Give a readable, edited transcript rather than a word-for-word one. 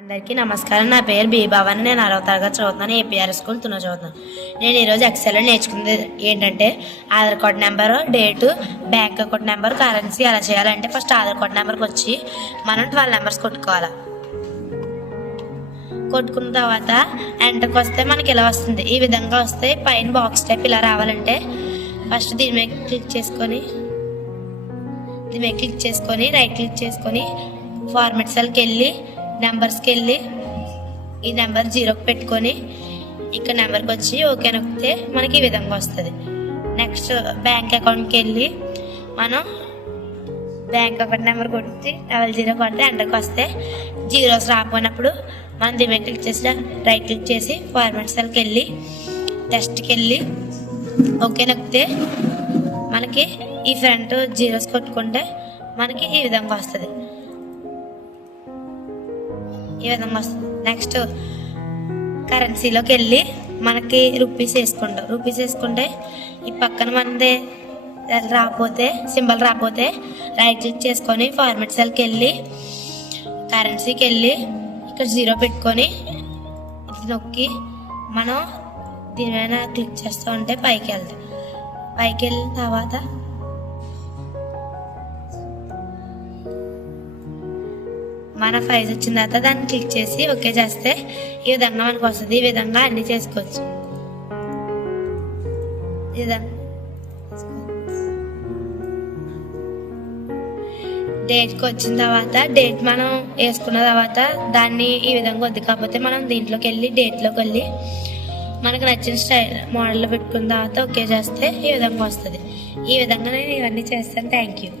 అందరికీ నమస్కారం. నా పేరు బి భవన్. నేను 6వ తరగతి చదువుతున్నాను. ఏపీఆర్ స్కూల్ తున చదువుతున్నాను. నేను ఈరోజు ఎక్సెల్లో నేర్చుకుంది ఏంటంటే Aadhaar card number, date, bank account number, currency. అలా చేయాలంటే ఫస్ట్ ఆధార్ కార్డ్ నెంబర్కి వచ్చి మనం 12 నెంబర్స్ కొట్టుకోవాలి. కొట్టుకున్న తర్వాత ఎంటర్కి వస్తే మనకి ఇలా వస్తుంది. ఈ విధంగా వస్తే పైన బాక్స్ టైప్ ఇలా రావాలంటే ఫస్ట్ దీని మీద క్లిక్ చేసుకొని రైట్ క్లిక్ చేసుకొని ఫార్మెట్ సెల్కి వెళ్ళి నెంబర్స్కి వెళ్ళి ఈ నెంబర్ 0కి పెట్టుకొని ఇక్కడ నెంబర్కి వచ్చి ఓకే నొక్కితే మనకి ఈ విధంగా వస్తుంది. నెక్స్ట్ బ్యాంక్ అకౌంట్కి వెళ్ళి మనం బ్యాంక్ అకౌంట్ నెంబర్ కొట్టి 00 కొడితే ఎంటర్కి వస్తే జీరోస్ రాకపోయినప్పుడు మనం దీని మీద క్లిక్ చేసి రైట్ క్లిక్ చేసి ఫార్మెట్ సెల్కి వెళ్ళి టెస్ట్కి వెళ్ళి ఓకే నొక్కితే మనకి ఈ ఫ్రంట్ జీరోస్ కొట్టుకుంటే మనకి ఈ విధంగా వస్తుంది. నెక్స్ట్ కరెన్సీలోకి వెళ్ళి మనకి రూపీస్ వేసుకుంటే ఈ పక్కన మనది సింబల్ రాకపోతే రైట్ క్లిక్ చేసుకొని ఫార్మెట్ సెల్కి వెళ్ళి కరెన్సీకి వెళ్ళి ఇక్కడ 0 పెట్టుకొని ఇది నొక్కి మనం దీని మీద క్లిక్ చేస్తూ ఉంటే పైకి వెళ్ళిన తర్వాత మన ప్రైజ్ వచ్చిన తర్వాత దాన్ని క్లిక్ చేసి ఓకే చేస్తే ఈ విధంగా మనకు వస్తుంది. ఈ విధంగా అన్ని చేసుకోవచ్చు. డేట్కి వచ్చిన తర్వాత డేట్ మనం వేసుకున్న తర్వాత దాన్ని ఈ విధంగా వద్దు కాకపోతే మనం దీంట్లోకి వెళ్ళి డేట్లోకి వెళ్ళి మనకు నచ్చిన స్టైల్ మోడల్లో పెట్టుకున్న తర్వాత ఓకే చేస్తే ఈ విధంగా వస్తుంది. ఈ విధంగా నేను ఇవన్నీ చేస్తాను. Thank you.